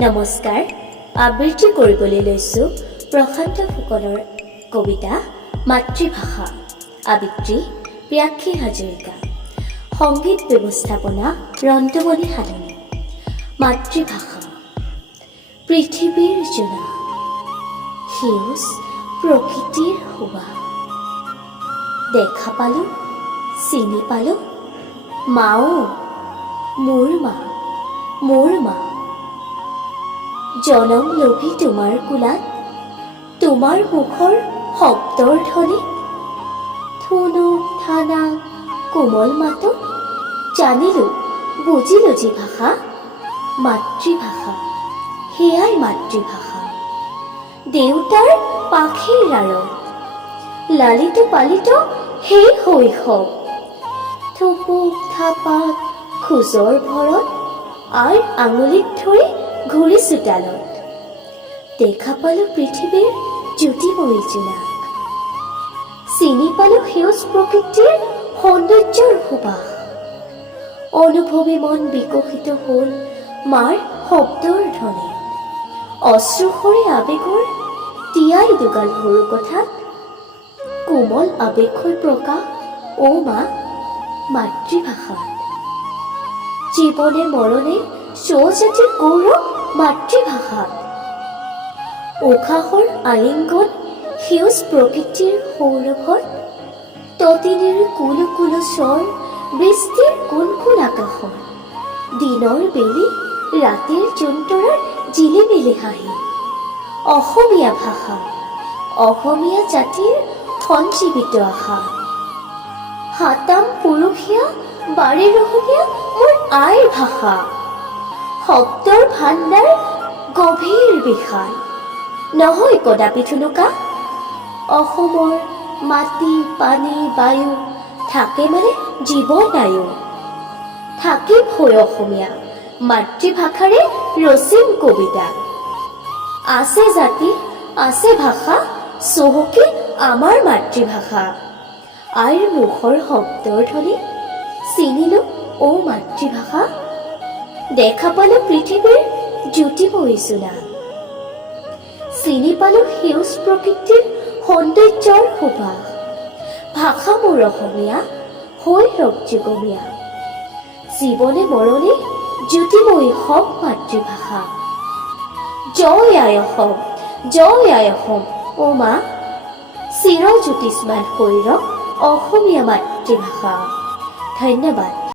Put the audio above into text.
নমস্কাৰ, আবৃত্তি কৰিবলৈ লৈছোঁ প্ৰশান্ত ফুকনৰ কবিতা মাতৃভাষা। আবৃত্তি প্ৰিয়াক্ষী হাজৰিকা। সংগীত ব্যৱস্থাপনা ৰন্তমণি সাধনী। মাতৃভাষা। পৃথিৱীৰ জোনা, সেউজ প্ৰকৃতিৰ শোভা, দেখা পালোঁ, চিনি পালোঁ, মাও মোৰ মা, মোৰ মা। জনম লভি তোমাৰ কোলাত, তোমাৰ মুখৰ শব্দৰ ধ্বনি, থুনুক থানা কোমল মাতত জানিলোঁ, বুজিলোঁ যি ভাষা, মাতৃভাষা, সেয়াই মাতৃভাষা। দেউতাৰ পাখিৰ আঁৰত লালিত পালিত সেই শৈশৱ, থুপুক থাপাক খোজৰ ভৰত আইৰ আঙুলিত ধৰি ঘূৰি চোতালত, দেখা পালোঁ পৃথিৱীৰ জ্যোতিময়ী জোনাক, চিনি পালোঁ সেউজ প্ৰকৃতিৰ সৌন্দৰ্যৰ সুবাস। অনুভৱী মন বিকশিত হ'ল মাৰ শব্দৰ ধ্বনি, অশ্ৰুসৰে আৱেগৰ তিয়াই দুগাল সৰু কথাত, কোমল আৱেগ হৈ প্ৰকাশ অ' মা মাতৃভাষাত। জীৱনে মৰণে স্বজাতিৰ গৌৰৱ মাতৃভাষাত, উশাহৰ আলিংগন সেউজ প্ৰকৃতিৰ সৌৰভত, ততিনীৰ কুলো কুলো স্বৰ বৃষ্টিৰ কোন কোন আকাশত, দিনৰ বেলি ৰাতিৰ জোনতৰাৰ জিলিমিলি হাঁহি। অসমীয়া ভাষা, অসমীয়া জাতিৰ সঞ্জীৱিত আশা। হাতাম পুৰুষীয়া বাৰেৰহণীয়া মোৰ আইৰ ভাষা, শব্দৰ ভাণ্ডাৰ গভীৰ বিশাল, নহয় কদাপি থুনুকা। অসমৰ মাটি পানী বায়ু থাকে মানে জীৱনায়ু, থাকিম হৈ অসমীয়া মাতৃভাষাৰে ৰচিম কবিতা। আছে জাতি আছে ভাষা, চহকী আমাৰ মাতৃভাষা। আইৰ মুখৰ শব্দৰ ধ্বনি চিনিলোঁ অ' মাতৃভাষা, দেখা পালোঁ পৃথিৱীৰ জ্যোতিময়ী জোনাক, চিনি পালোঁ সেউজ প্ৰকৃতিৰ সৌন্দৰ্যৰ সুবাস। ভাষা মোৰ অসমীয়া হৈ ৰক যুগমীয়া, জীৱনে মৰণে জ্যোতিময়ী হওক মাতৃভাষা। জয় আই অসম, জয় আই অসম, অ' মা চিৰ জ্যোতিষ্মান হৈ ৰক অসমীয়া মাতৃভাষা। ধন্যবাদ।